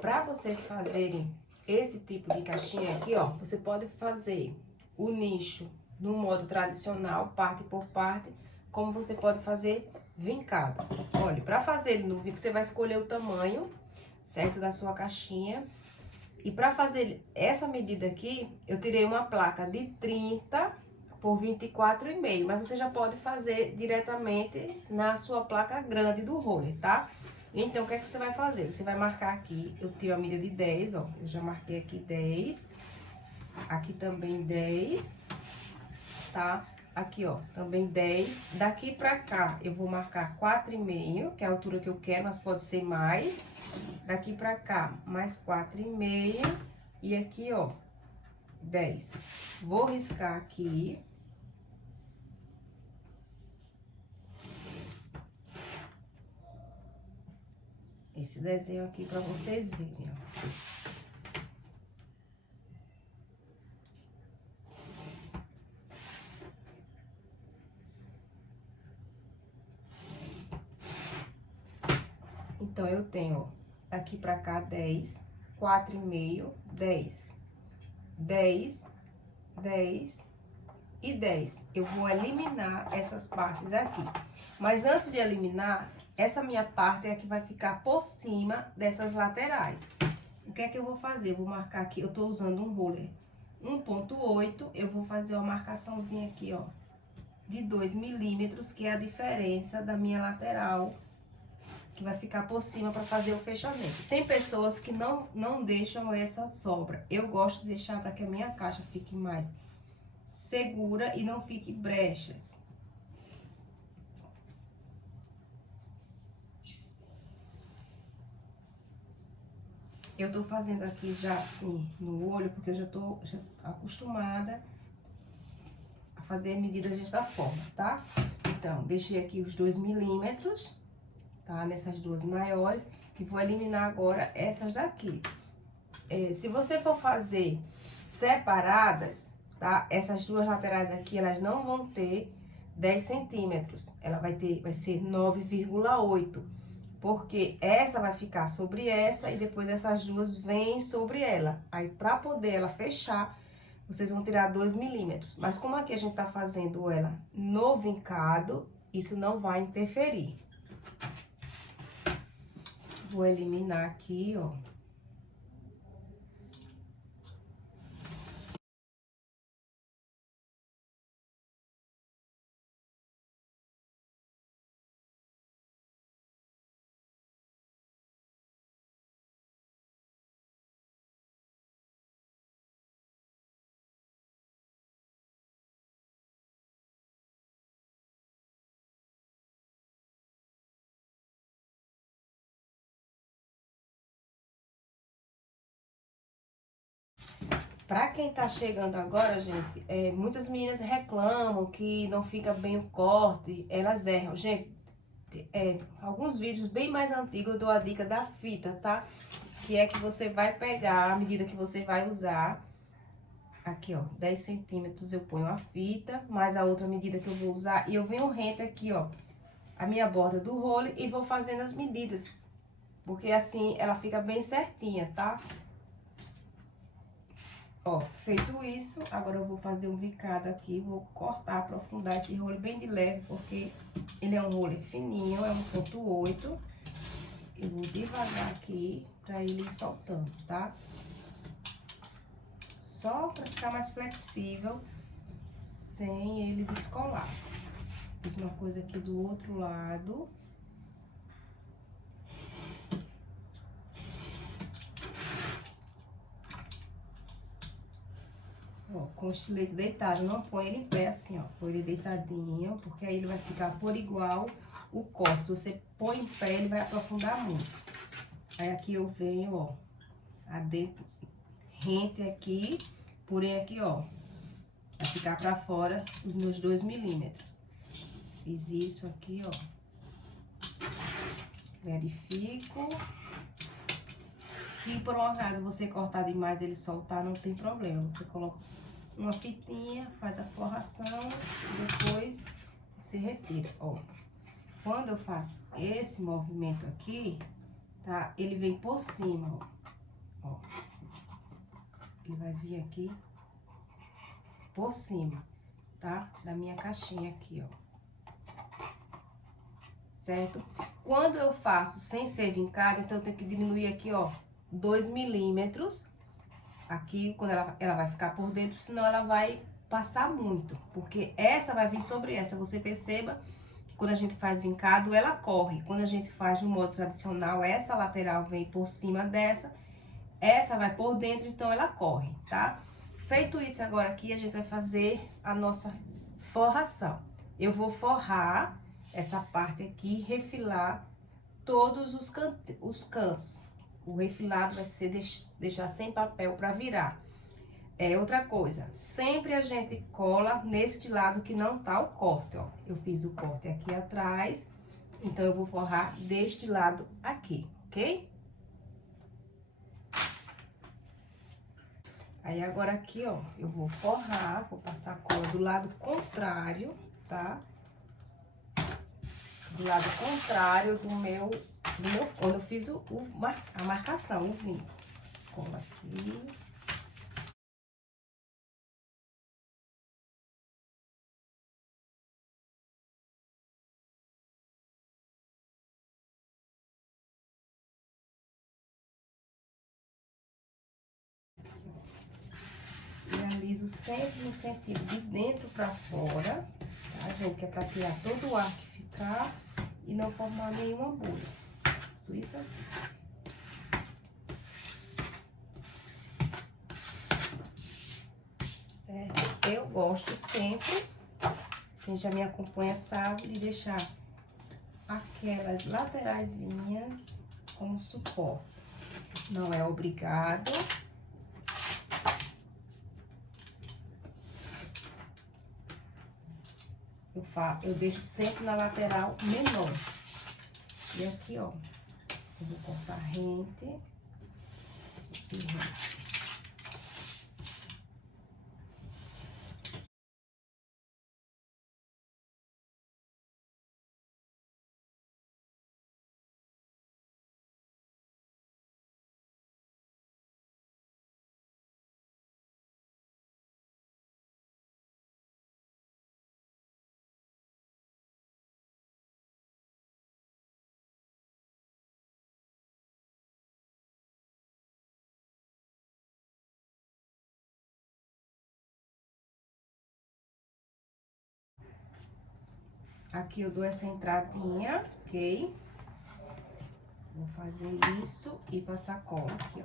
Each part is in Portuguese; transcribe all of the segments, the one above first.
Para vocês fazerem esse tipo de caixinha aqui, ó, você pode fazer o nicho no modo tradicional, parte por parte, como você pode fazer vincado. Olha, para fazer no vinco, você vai escolher o tamanho, certo, da sua caixinha. E para fazer essa medida aqui, eu tirei uma placa de 30 por 24,5, mas você já pode fazer diretamente na sua placa grande do roller, tá? Então, o que é que você vai fazer? Você vai marcar aqui, eu tiro a medida de 10, ó, eu já marquei aqui 10, aqui também 10, tá? Aqui, ó, também 10. Daqui pra cá, eu vou marcar 4,5, que é a altura que eu quero, mas pode ser mais. Daqui pra cá, mais 4,5. E aqui, ó, 10. Vou riscar aqui. Esse desenho aqui pra vocês verem, ó. Então, eu tenho, ó, daqui pra cá 10, 4,5, 10, 10, 10 e 10. Eu vou eliminar essas partes aqui. Mas antes de eliminar, essa minha parte é a que vai ficar por cima dessas laterais. O que é que eu vou fazer? Eu vou marcar aqui, eu tô usando um roller 1,8, eu vou fazer uma marcaçãozinha aqui, ó, de 2 milímetros, que é a diferença da minha lateral, que vai ficar por cima para fazer o fechamento. Tem pessoas que não deixam essa sobra. Eu gosto de deixar para que a minha caixa fique mais segura e não fique brechas. Eu tô fazendo aqui já assim no olho, porque eu já tô acostumada a fazer medidas dessa forma, tá? Então, deixei aqui os 2 milímetros, tá? Nessas duas maiores, e vou eliminar agora essas daqui. Se você for fazer separadas, tá? Essas duas laterais aqui, elas não vão ter 10 centímetros. Ela vai ser 9,8. Porque essa vai ficar sobre essa e depois essas duas vêm sobre ela. Aí, pra poder ela fechar, vocês vão tirar 2 milímetros. Mas como aqui a gente tá fazendo ela no vincado, isso não vai interferir. Vou eliminar aqui, ó. Pra quem tá chegando agora, gente, muitas meninas reclamam que não fica bem o corte, elas erram. Gente, alguns vídeos bem mais antigos eu dou a dica da fita, tá? Que é que você vai pegar a medida que você vai usar. Aqui, ó, 10 centímetros eu ponho a fita, mais a outra medida que eu vou usar. E eu venho rente aqui, ó, a minha borda do rolo e vou fazendo as medidas. Porque assim ela fica bem certinha, tá? Ó, feito isso, agora eu vou fazer um vincado aqui, vou cortar, aprofundar esse rolo bem de leve, porque ele é um rolo fininho, é 1,8. Eu vou devagar aqui, pra ele ir soltando, tá? Só pra ficar mais flexível, sem ele descolar. Mesma coisa aqui do outro lado. Ó, com o estilete deitado, não põe ele em pé assim, ó. Põe ele deitadinho, porque aí ele vai ficar por igual o corte. Se você põe em pé, ele vai aprofundar muito. Aí aqui eu venho, ó, adentro, rente aqui, porém aqui, ó, vai ficar pra fora os meus 2 milímetros. Fiz isso aqui, ó. Verifico. Se por um acaso você cortar demais, ele soltar, não tem problema. Você coloca uma fitinha, faz a forração, depois você retira, ó. Quando eu faço esse movimento aqui, tá? Ele vem por cima, ó. Ó. Ele vai vir aqui por cima, tá? Da minha caixinha aqui, ó. Certo? Quando eu faço sem ser vincado, então eu tenho que diminuir aqui, ó, 2 milímetros. Aqui, quando ela vai ficar por dentro, senão ela vai passar muito. Porque essa vai vir sobre essa. Você perceba que quando a gente faz vincado, ela corre. Quando a gente faz no modo tradicional, essa lateral vem por cima dessa. Essa vai por dentro, então ela corre, tá? Feito isso agora aqui, a gente vai fazer a nossa forração. Eu vou forrar essa parte aqui, refilar todos os cantos. O refilado vai ser deixar sem papel para virar. Outra coisa, sempre a gente cola neste lado que não tá o corte, ó. Eu fiz o corte aqui atrás, então eu vou forrar deste lado aqui, ok? Aí, agora aqui, ó, eu vou forrar, vou passar a cola do lado contrário, tá? Do lado contrário do meu quando eu fiz a marcação, o vinco. Cola aqui. E aliso sempre no sentido de dentro pra fora, tá, gente? Que é pra tirar todo o ar que ficar e não formar nenhuma bolha. Isso aqui. Certo? Eu gosto sempre, quem já me acompanha sabe, de deixar aquelas lateraisinhas como suporte. Não é obrigado. Eu deixo sempre na lateral menor. E aqui, ó, eu vou cortar rente e rente. Aqui eu dou essa entradinha, ok? Vou fazer isso e passar cola aqui, ó.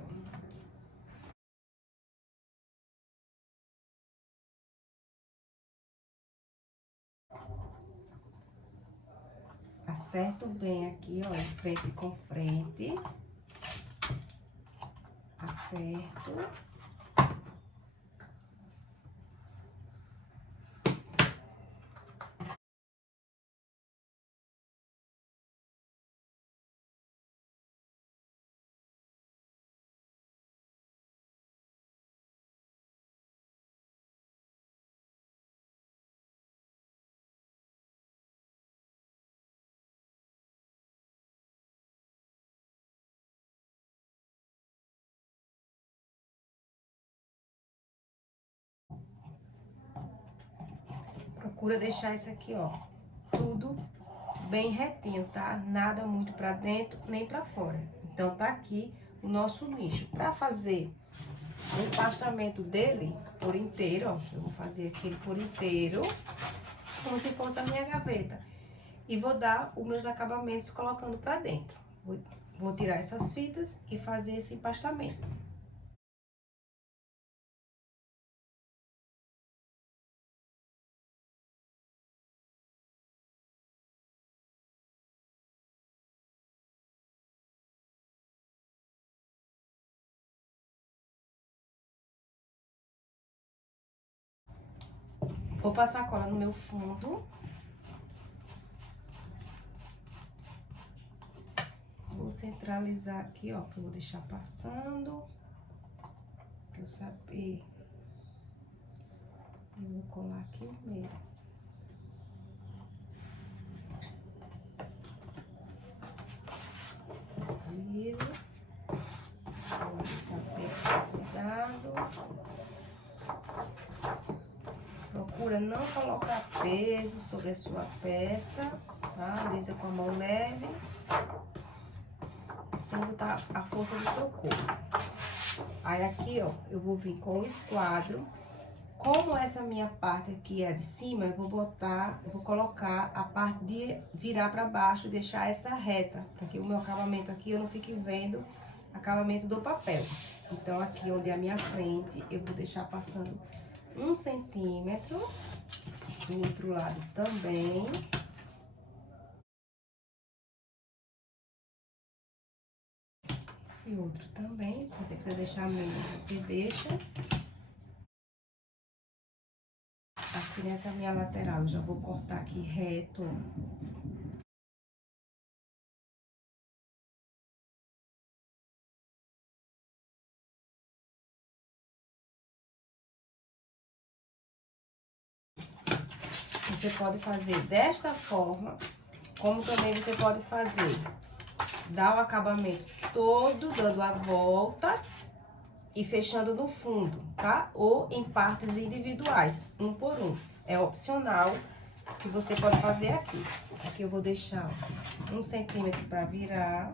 Acerto bem aqui, ó, frente com frente. Aperto. Procura deixar isso aqui, ó, tudo bem retinho, tá? Nada muito pra dentro, nem pra fora. Então, tá aqui o nosso nicho. Pra fazer o empastamento dele por inteiro, ó, eu vou fazer aquele por inteiro, como se fosse a minha gaveta. E vou dar os meus acabamentos colocando pra dentro. Vou tirar essas fitas e fazer esse empastamento. Vou passar a cola no meu fundo. Vou centralizar aqui, ó, que eu vou deixar passando. Pra eu saber. Eu vou colar aqui no meio. Viro. Cola essa Procura não colocar peso sobre a sua peça, tá? Alisa com a mão leve, sem botar a força do seu corpo. Aí aqui, ó, eu vou vir com o esquadro. Como essa minha parte aqui é de cima, eu vou colocar a parte de virar pra baixo e deixar essa reta, para que o meu acabamento aqui eu não fique vendo acabamento do papel. Então, aqui onde é a minha frente, eu vou deixar passando 1 centímetro, do outro lado também. Esse outro também, se você quiser deixar menos, você deixa. Aqui nessa minha lateral, eu já vou cortar aqui reto. Você pode fazer desta forma, como também você pode fazer, dar o acabamento todo, dando a volta e fechando no fundo, tá? Ou em partes individuais, um por um. É opcional que você pode fazer aqui. Aqui eu vou deixar 1 centímetro para virar.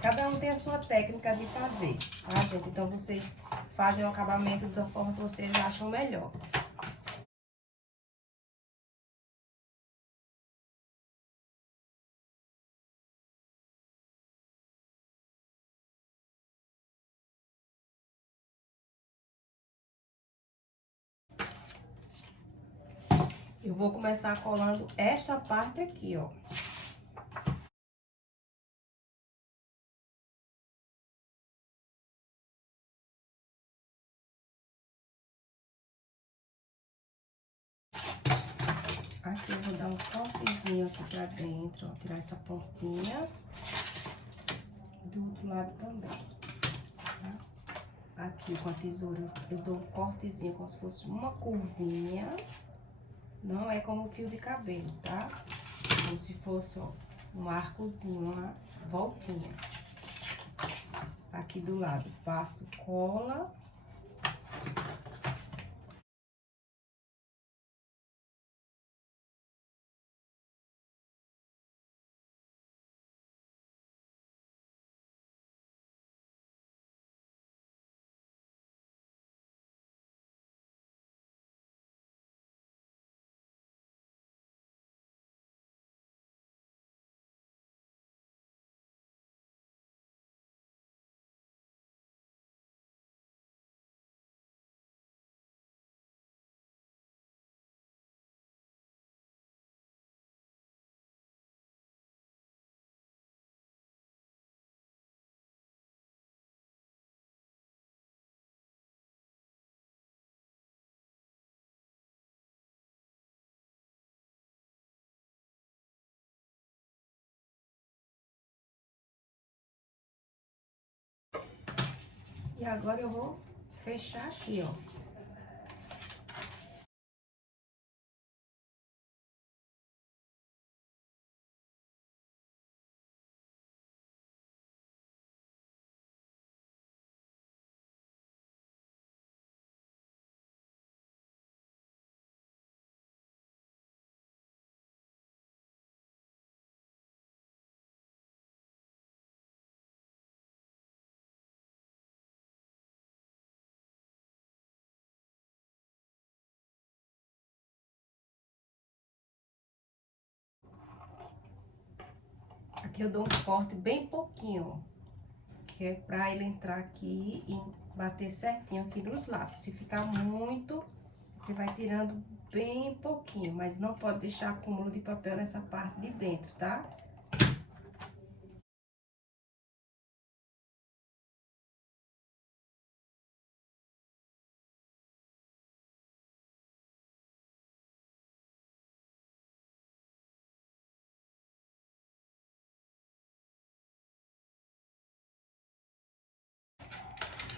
Cada um tem a sua técnica de fazer, tá, gente? Então, vocês fazem o acabamento da forma que vocês acham melhor. Eu vou começar colando esta parte aqui, ó. Aqui eu vou dar um cortezinho aqui pra dentro, ó, tirar essa pontinha. Do outro lado também, tá? Aqui com a tesoura eu dou um cortezinho como se fosse uma curvinha. Não é como fio de cabelo, tá? Como se fosse, ó, um arcozinho, uma voltinha. Aqui do lado, passo cola. E agora eu vou fechar aqui, ó. Aqui eu dou um corte bem pouquinho, ó, que é pra ele entrar aqui e bater certinho aqui nos lados. Se ficar muito, você vai tirando bem pouquinho, mas não pode deixar acúmulo de papel nessa parte de dentro, tá?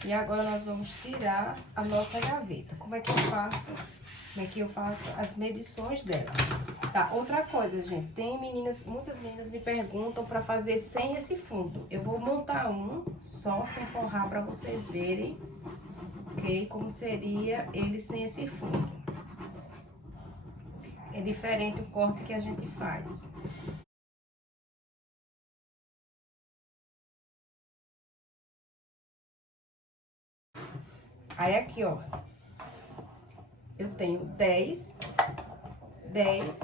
E agora nós vamos tirar a nossa gaveta. Como é que eu faço? Como é que eu faço as medições dela? Tá, outra coisa, gente. Tem meninas, muitas meninas me perguntam pra fazer sem esse fundo. Eu vou montar um só sem forrar pra vocês verem, ok? Como seria ele sem esse fundo. é diferente o corte que a gente faz. Aí aqui, ó, eu tenho 10, 10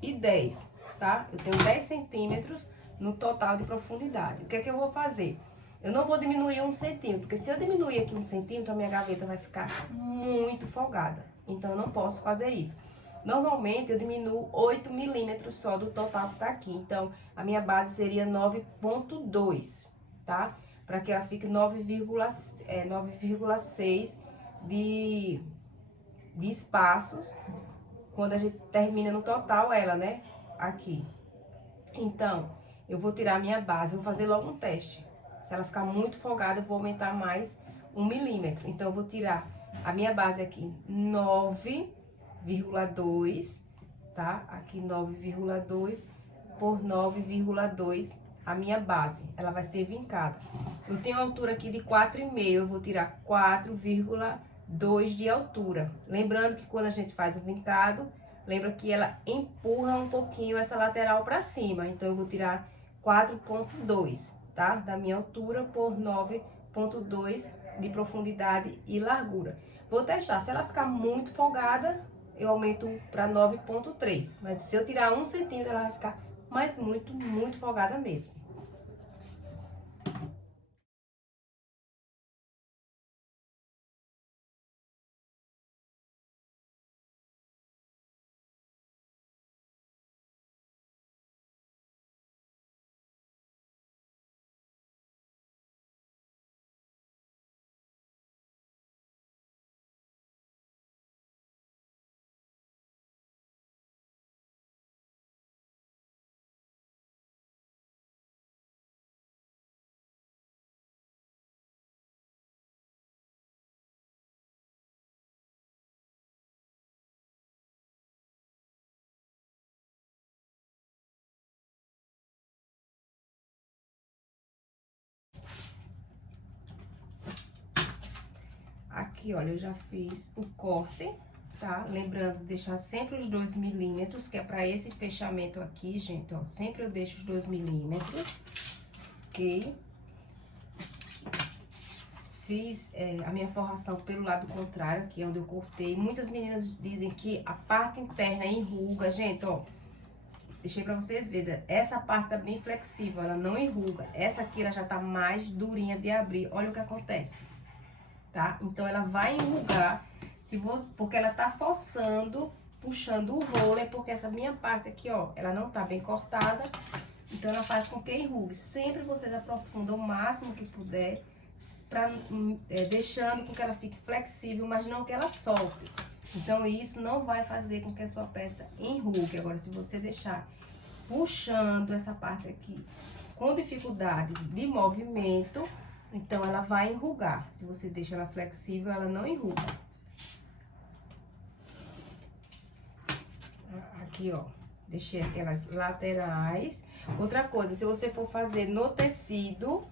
e 10, tá? Eu tenho 10 centímetros no total de profundidade. O que é que eu vou fazer? Eu não vou diminuir 1 centímetro, porque se eu diminuir aqui 1 centímetro, a minha gaveta vai ficar muito folgada. Então, eu não posso fazer isso. Normalmente, eu diminuo 8 milímetros só do total que tá aqui. Então, a minha base seria 9,2, tá? Para que ela fique 9,6 de espaços quando a gente termina no total ela, né? Aqui. Então, eu vou tirar a minha base, vou fazer logo um teste. Se ela ficar muito folgada, eu vou aumentar mais 1 milímetro. Então, eu vou tirar a minha base aqui, 9,2, tá? Aqui 9,2 por 9,2 a minha base. Ela vai ser vincada. Eu tenho altura aqui de 4,5, eu vou tirar 4,2 de altura. Lembrando que quando a gente faz o vincado, lembra que ela empurra um pouquinho essa lateral para cima. Então, eu vou tirar 4,2, tá? Da minha altura por 9,2 de profundidade e largura. Vou testar. Se ela ficar muito folgada, eu aumento para 9,3. Mas se eu tirar 1 centímetro, ela vai ficar muito folgada mesmo. Aqui, olha, eu já fiz o corte, tá? Lembrando de deixar sempre os 2 milímetros, que é pra esse fechamento aqui, gente, ó. Sempre eu deixo os 2 milímetros, ok? Fiz a minha forração pelo lado contrário, aqui onde eu cortei. Muitas meninas dizem que a parte interna enruga, gente, ó. Deixei pra vocês verem, essa parte tá bem flexível, ela não enruga. Essa aqui, ela já tá mais durinha de abrir, olha o que acontece. Tá? Então, ela vai enrugar, se você, porque ela tá forçando, puxando o roller, porque essa minha parte aqui, ó, ela não tá bem cortada, então ela faz com que enrugue. Sempre vocês aprofundam o máximo que puder, deixando com que ela fique flexível, mas não que ela solte. Então, isso não vai fazer com que a sua peça enrugue. Agora, se você deixar puxando essa parte aqui com dificuldade de movimento, então, ela vai enrugar. Se você deixa ela flexível, ela não enruga. Aqui, ó. Deixei aquelas laterais. Outra coisa, se você for fazer no tecido,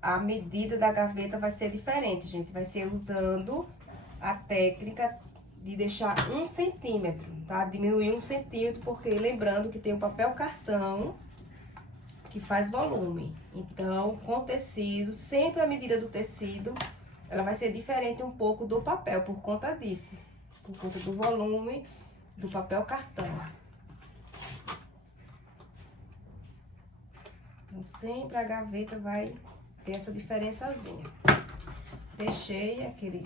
a medida da gaveta vai ser diferente, gente. Vai ser usando a técnica de deixar 1 centímetro, tá? Diminuir 1 centímetro, porque lembrando que tem o papel cartão que faz volume. Então, com tecido, sempre a medida do tecido, ela vai ser diferente um pouco do papel, por conta disso. Por conta do volume do papel cartão. Então, sempre a gaveta vai ter essa diferençazinha. Deixei aquele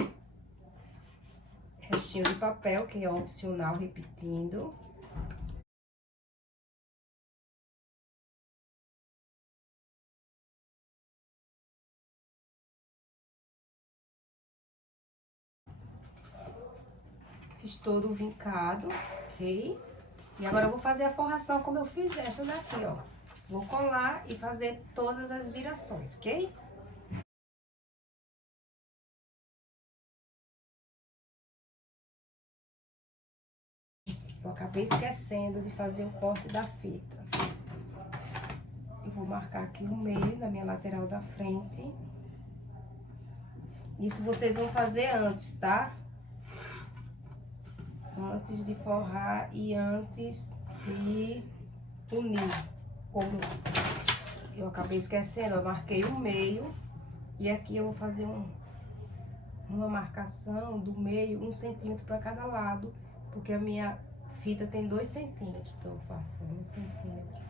restinho de papel, que é opcional, repetindo. Fiz todo o vincado, ok? E agora eu vou fazer a forração como eu fiz essa daqui, ó. Vou colar e fazer todas as virações, ok? Eu acabei esquecendo de fazer o corte da fita. Eu vou marcar aqui o meio da minha lateral da frente. Isso vocês vão fazer antes, tá? antes de forrar e antes de unir. Como eu acabei esquecendo, eu marquei o meio e aqui eu vou fazer uma marcação do meio, 1 centímetro para cada lado, porque a minha fita tem 2 centímetros, então eu faço 1 centímetro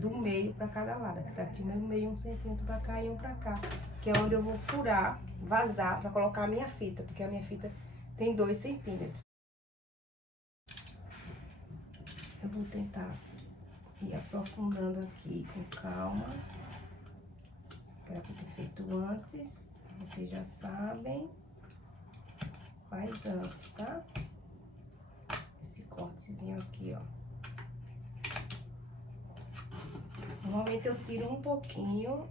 do meio para cada lado. Aqui tá aqui o meu meio, 1 centímetro para cá e 1 para cá, que é onde eu vou furar, vazar para colocar a minha fita, porque a minha fita tem 2 centímetros. Eu vou tentar ir aprofundando aqui com calma. Era pra ter feito antes, vocês já sabem. Faz antes, tá? Esse cortezinho aqui, ó. Normalmente eu tiro um pouquinho.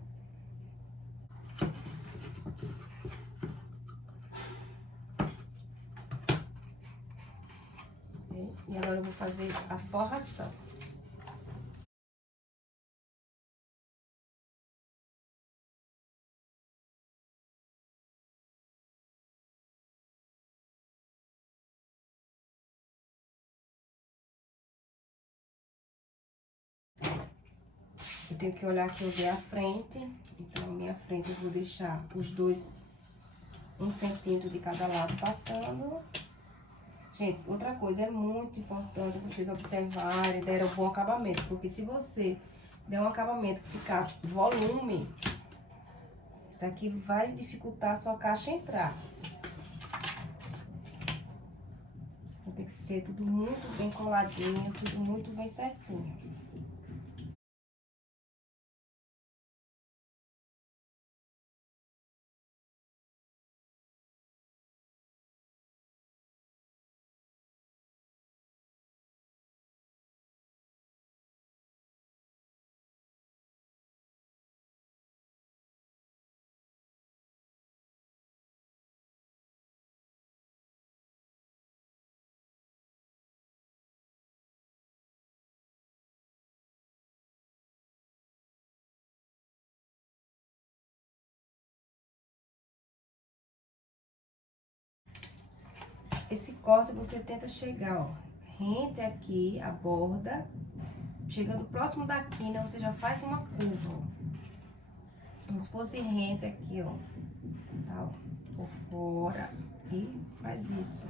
E agora eu vou fazer a forração. Eu tenho que olhar que eu dei a frente, então a minha frente eu vou deixar os dois 1 centímetro de cada lado passando. Gente, outra coisa, é muito importante vocês observarem, deram um bom acabamento, porque se você der um acabamento que ficar volume, isso aqui vai dificultar a sua caixa entrar. Então, tem que ser tudo muito bem coladinho, tudo muito bem certinho. Esse corte você tenta chegar, ó, rente aqui, a borda, chegando próximo da quina, você já faz uma curva, ó. Como se fosse rente aqui, ó, tá, ó, por fora, e faz isso.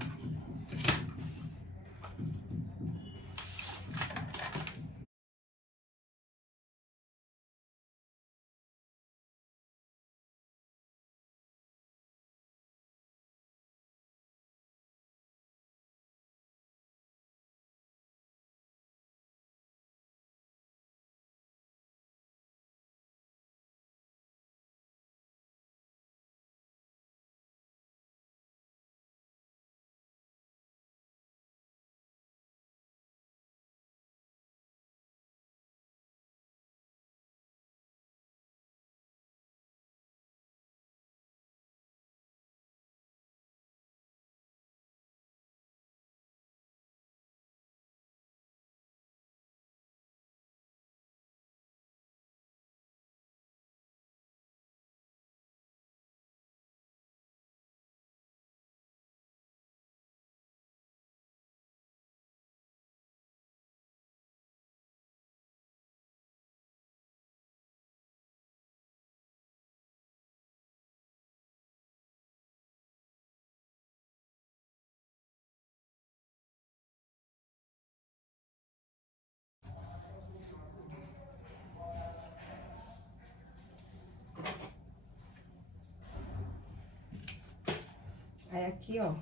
Aí aqui, ó,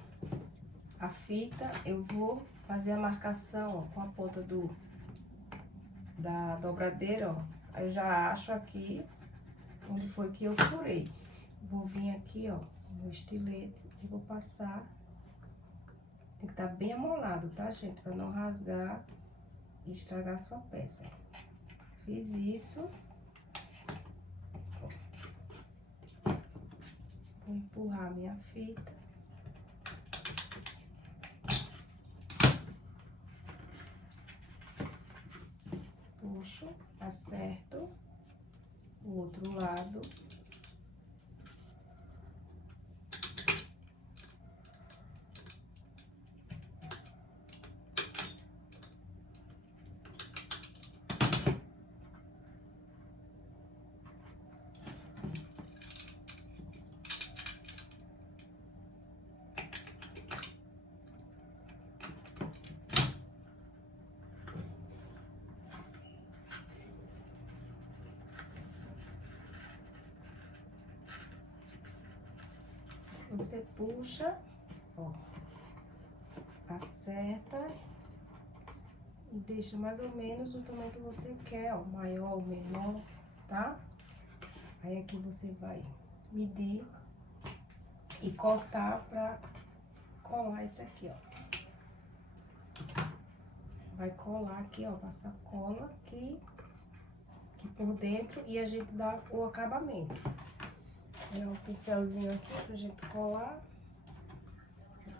a fita, eu vou fazer a marcação, ó, com a ponta da dobradeira, ó. Aí eu já acho aqui onde foi que eu furei. Vou vir aqui, ó, no estilete e vou passar. Tem que estar bem amolado, tá, gente? Pra não rasgar e estragar a sua peça. Fiz isso. Vou empurrar a minha fita. Puxo, acerto o outro lado. Você puxa, ó, acerta e deixa mais ou menos o tamanho que você quer, ó, maior ou menor, tá? Aí aqui você vai medir e cortar pra colar isso aqui, ó. Vai colar aqui, ó, passar cola aqui por dentro e a gente dá o acabamento. Tem um pincelzinho aqui pra gente colar,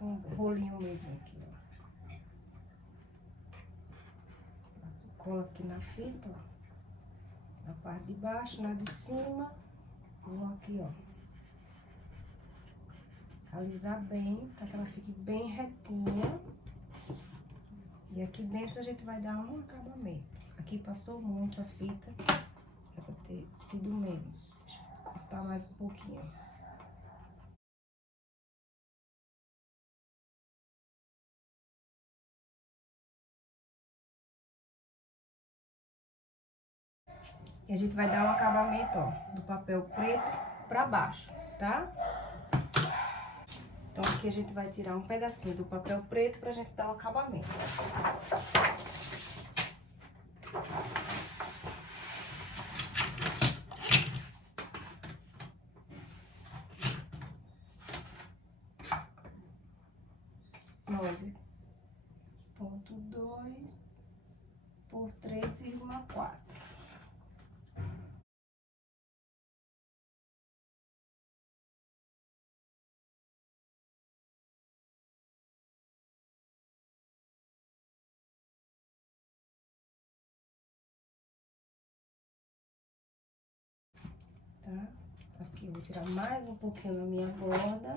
um rolinho mesmo aqui, ó. Passo cola aqui na fita, ó, na parte de baixo, na de cima, vou aqui, ó, alisar bem, pra que ela fique bem retinha. E aqui dentro a gente vai dar um acabamento. Aqui passou muito a fita, pra ter sido menos. Deixa eu cortar mais um pouquinho. E a gente vai dar um acabamento, ó, do papel preto pra baixo, tá? Então aqui a gente vai tirar um pedacinho do papel preto pra gente dar um acabamento. Nove ponto 2 por 3,4. Tá? Aqui eu vou tirar mais um pouquinho da minha borda.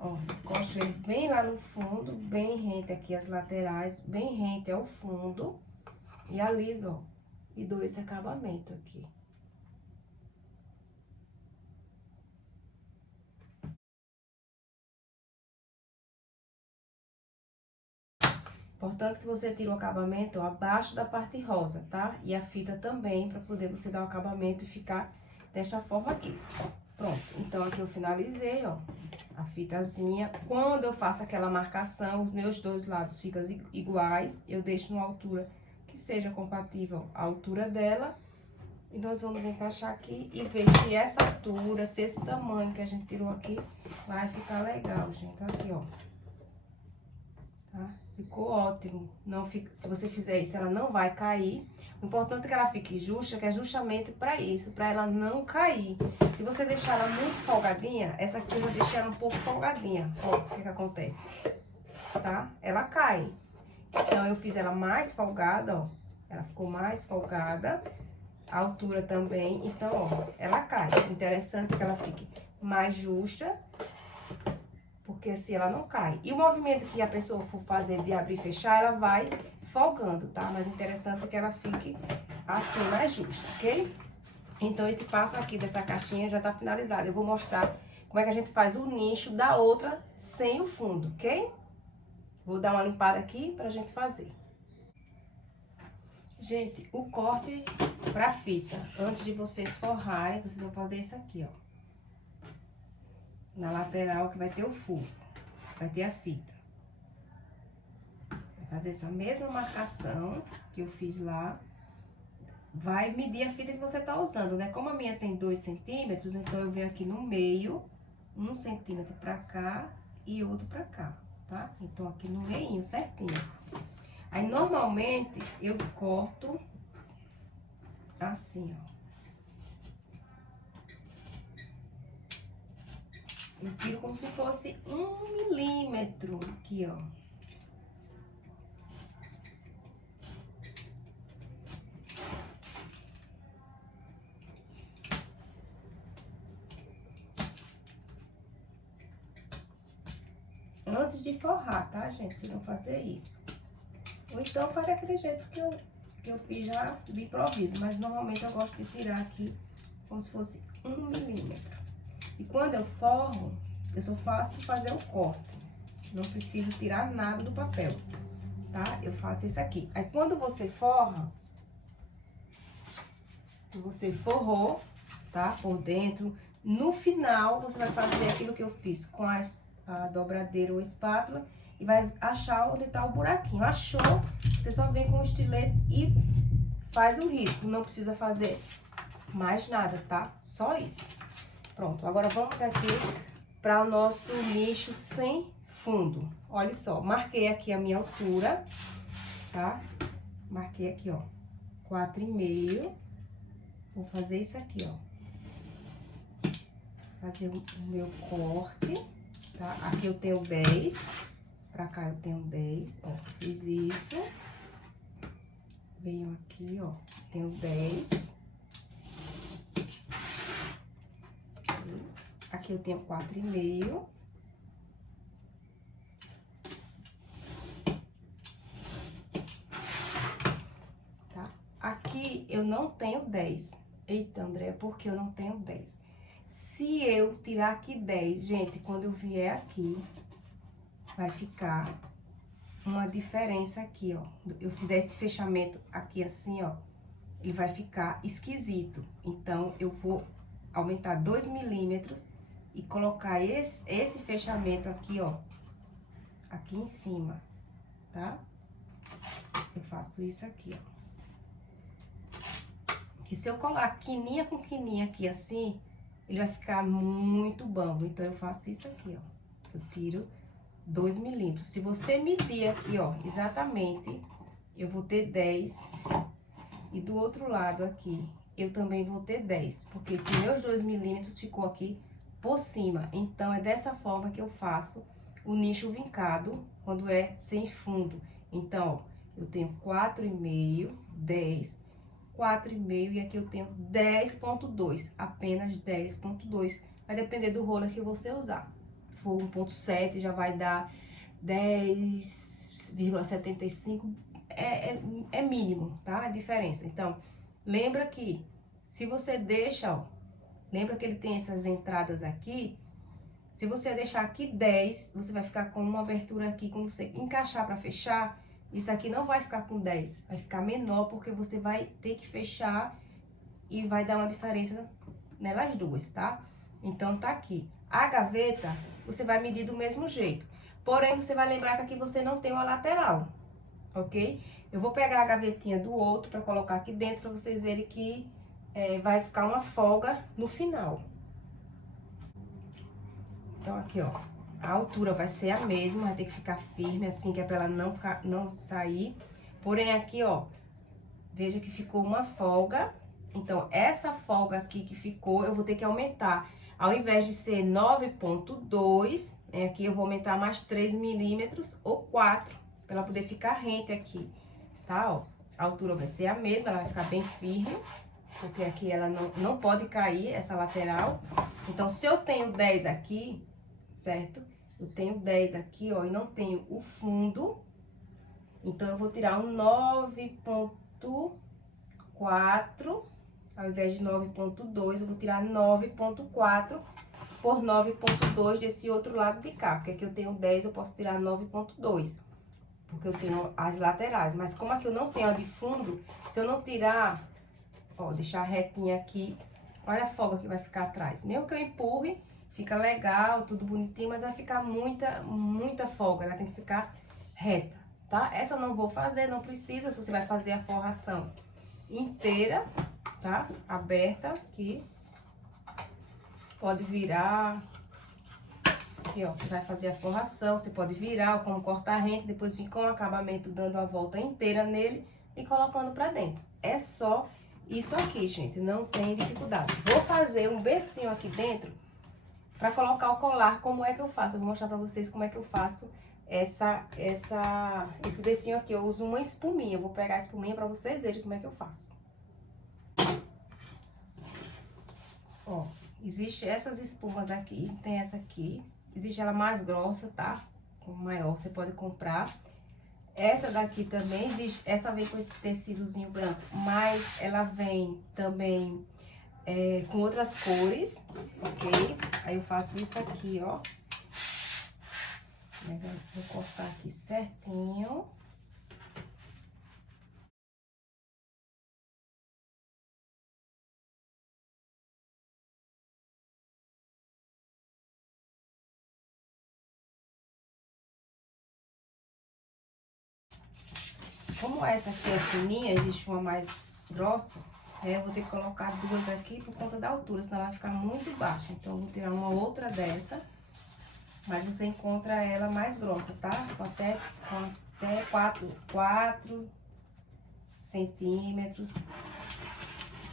Ó, encosto ele bem lá no fundo, bem rente aqui as laterais, bem rente ao fundo. E aliso, ó, e dou esse acabamento aqui. Importante que você tire o acabamento, ó, abaixo da parte rosa, tá? E a fita também, pra poder você dar o acabamento e ficar desta forma aqui. Pronto, então aqui eu finalizei, ó, a fitazinha. Quando eu faço aquela marcação, os meus dois lados ficam iguais, eu deixo numa altura que seja compatível à altura dela. E nós vamos encaixar aqui e ver se essa altura, se esse tamanho que a gente tirou aqui vai ficar legal, gente. Aqui, ó. Tá? Ficou ótimo. Não fica, se você fizer isso, ela não vai cair. O importante é que ela fique justa, que é justamente pra isso, pra ela não cair. Se você deixar ela muito folgadinha, essa aqui eu vou deixar ela um pouco folgadinha. Ó, o que que acontece? Tá? Ela cai. Então, eu fiz ela mais folgada, ó. Ela ficou mais folgada. A altura também. Então, ó, ela cai. Interessante que ela fique mais justa, porque assim ela não cai. E o movimento que a pessoa for fazer de abrir e fechar, ela vai folgando, tá? Mas interessante é que ela fique assim, mais justa, ok? Então, esse passo aqui dessa caixinha já tá finalizado. Eu vou mostrar como é que a gente faz o nicho da outra sem o fundo, ok? Vou dar uma limpada aqui pra gente fazer. Gente, o corte pra fita, antes de vocês forrarem, vocês vão fazer isso aqui, ó. Na lateral que vai ter o furo, vai ter a fita. Vai fazer essa mesma marcação que eu fiz lá. Vai medir a fita que você tá usando, né? Como a minha tem 2 centímetros, então eu venho aqui no meio, 1 centímetro pra cá e outro pra cá, tá? Então, aqui no meio, certinho. Aí, normalmente, eu corto assim, ó. Eu tiro como se fosse 1 milímetro aqui, ó. Antes de forrar, tá, gente? Vocês vão fazer isso. Ou então faz daquele jeito que eu fiz já de improviso. Mas normalmente eu gosto de tirar aqui como se fosse 1 milímetro. E quando eu forro, eu só faço fazer o corte. Não preciso tirar nada do papel, tá? Eu faço isso aqui. Aí quando você forra, você forrou, tá? Por dentro. No final, você vai fazer aquilo que eu fiz com a dobradeira ou espátula e vai achar onde tá o buraquinho. Achou, você só vem com o estilete e faz o risco. Não precisa fazer mais nada, tá? Só isso. Pronto, agora vamos aqui para o nosso nicho sem fundo. Olha só, marquei aqui a minha altura, tá? Marquei aqui, ó, 4,5. Vou fazer isso aqui, ó. Fazer o meu corte, tá? Aqui eu tenho 10, pra cá eu tenho 10, ó. Fiz isso. Venho aqui, ó, tenho 10. Aqui eu tenho 4,5. Tá? Aqui eu não tenho 10. Eita, André, por que eu não tenho 10? Se eu tirar aqui 10, gente, quando eu vier aqui, vai ficar uma diferença aqui, ó. Eu fizer esse fechamento aqui assim, ó, ele vai ficar esquisito. Então, eu vou aumentar 2 milímetros e colocar esse fechamento aqui, ó, aqui em cima, tá? Eu faço isso aqui, ó. Que se eu colar quininha com quininha aqui assim, ele vai ficar muito bambo. Então, eu faço isso aqui, ó. Eu tiro 2 milímetros. Se você medir aqui, ó, exatamente, eu vou ter 10. E do outro lado aqui, eu também vou ter 10. Porque se meus 2 milímetros ficou aqui por cima. Então, é dessa forma que eu faço o nicho vincado quando é sem fundo. Então, ó, eu tenho 4,5, 10, 4,5 e aqui eu tenho 10,2, apenas 10,2. Vai depender do roller que você usar. Se for 1,7 já vai dar 10,75, é mínimo, tá? A diferença. Então, lembra que se você deixa, ó, lembra que ele tem essas entradas aqui? Se você deixar aqui 10, você vai ficar com uma abertura aqui, quando você encaixar para fechar, isso aqui não vai ficar com 10, vai ficar menor, porque você vai ter que fechar e vai dar uma diferença nelas duas, tá? Então, tá aqui. A gaveta, você vai medir do mesmo jeito. Porém, você vai lembrar que aqui você não tem uma lateral, ok? Eu vou pegar a gavetinha do outro pra colocar aqui dentro, pra vocês verem que vai ficar uma folga no final. Então, aqui, ó. A altura vai ser a mesma, vai ter que ficar firme assim, que é pra ela não sair. Porém, aqui, ó, veja que ficou uma folga. Então, essa folga aqui que ficou, eu vou ter que aumentar. Ao invés de ser 9,2, aqui eu vou aumentar mais 3 milímetros ou 4, pra ela poder ficar rente aqui, tá, ó. A altura vai ser a mesma, ela vai ficar bem firme, porque aqui ela não pode cair, essa lateral. Então, se eu tenho 10 aqui, certo? Eu tenho 10 aqui, ó, e não tenho o fundo. Então, eu vou tirar um 9,4, ao invés de 9,2, eu vou tirar 9,4 por 9,2 desse outro lado de cá. Porque aqui eu tenho 10, eu posso tirar 9,2, porque eu tenho as laterais. Mas como aqui eu não tenho a de fundo, se eu não tirar, ó, deixar retinha aqui, olha a folga que vai ficar atrás. Mesmo que eu empurre, fica legal, tudo bonitinho, mas vai ficar muita folga, ela tem que ficar reta, tá? Essa eu não vou fazer, não precisa, você vai fazer a forração inteira, tá? Aberta aqui. Pode virar. Aqui, ó, você vai fazer a forração, você pode virar, ou como cortar rente, depois vir com o acabamento dando a volta inteira nele e colocando pra dentro. É só isso aqui, gente, não tem dificuldade. Vou fazer um bercinho aqui dentro pra colocar o colar. Como é que eu faço? Eu vou mostrar pra vocês como é que eu faço esse bercinho aqui. Eu uso uma espuminha, eu vou pegar a espuminha pra vocês verem como é que eu faço. Ó, existe essas espumas aqui, tem essa aqui. Existe ela mais grossa, tá? Com maior, você pode comprar. Essa daqui também existe, essa vem com esse tecidozinho branco, mas ela vem também com outras cores, ok? Aí eu faço isso aqui, ó. Vou cortar aqui certinho. Como essa aqui é fininha, existe uma mais grossa, eu vou ter que colocar duas aqui por conta da altura, senão ela vai ficar muito baixa. Então, eu vou tirar uma outra dessa, mas você encontra ela mais grossa, tá? Com até 4 centímetros.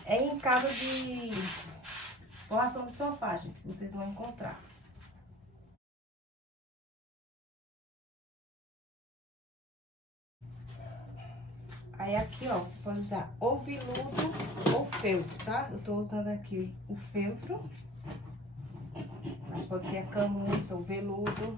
É em casa de forração de sofá, gente, que vocês vão encontrar. Aí aqui, ó, você pode usar ou veludo ou feltro, tá? Eu tô usando aqui o feltro, mas pode ser a camurça, o veludo.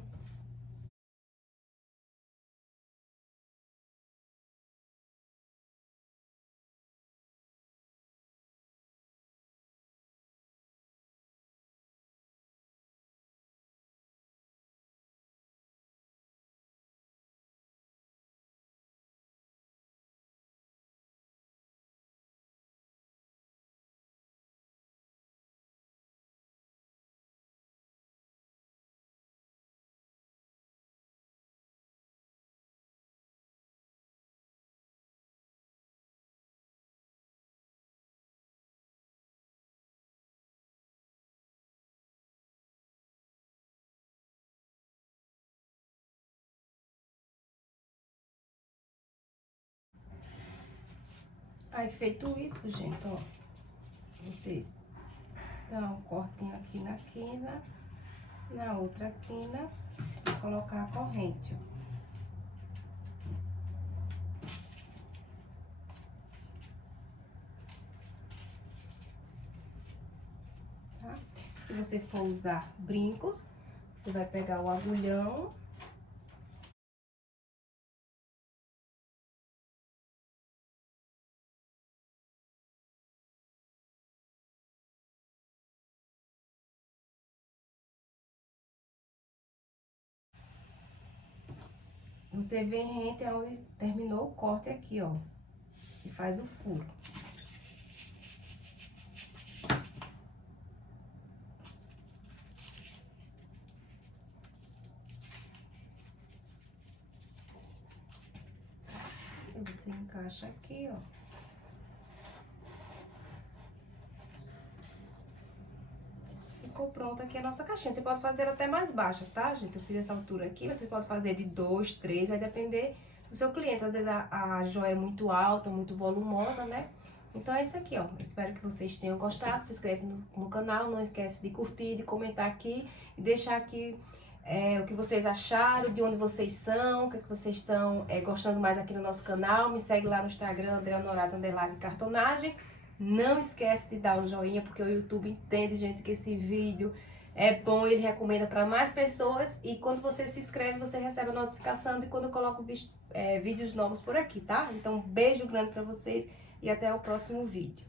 Aí, feito isso, gente, ó, vocês dão um cortinho aqui na quina, na outra quina, e colocar a corrente, ó. Tá? Se você for usar brincos, você vai pegar o agulhão. Você vem rente aonde terminou o corte aqui, ó. E faz o furo. E você encaixa aqui, ó. Ficou pronta aqui a nossa caixinha. Você pode fazer até mais baixa, tá, gente? Eu fiz essa altura aqui, você pode fazer de 2, 3, vai depender do seu cliente. Às vezes a joia é muito alta, muito volumosa, né? Então é isso aqui, ó. Eu espero que vocês tenham gostado. Se inscreve no canal, não esquece de curtir, de comentar aqui e deixar aqui o que vocês acharam, de onde vocês são, o que vocês estão gostando mais aqui no nosso canal. Me segue lá no Instagram, André Honorato _cartonagem. Não esquece de dar um joinha, porque o YouTube entende, gente, que esse vídeo é bom, ele recomenda para mais pessoas. E quando você se inscreve, você recebe a notificação de quando eu coloco vídeos novos por aqui, tá? Então, beijo grande para vocês e até o próximo vídeo.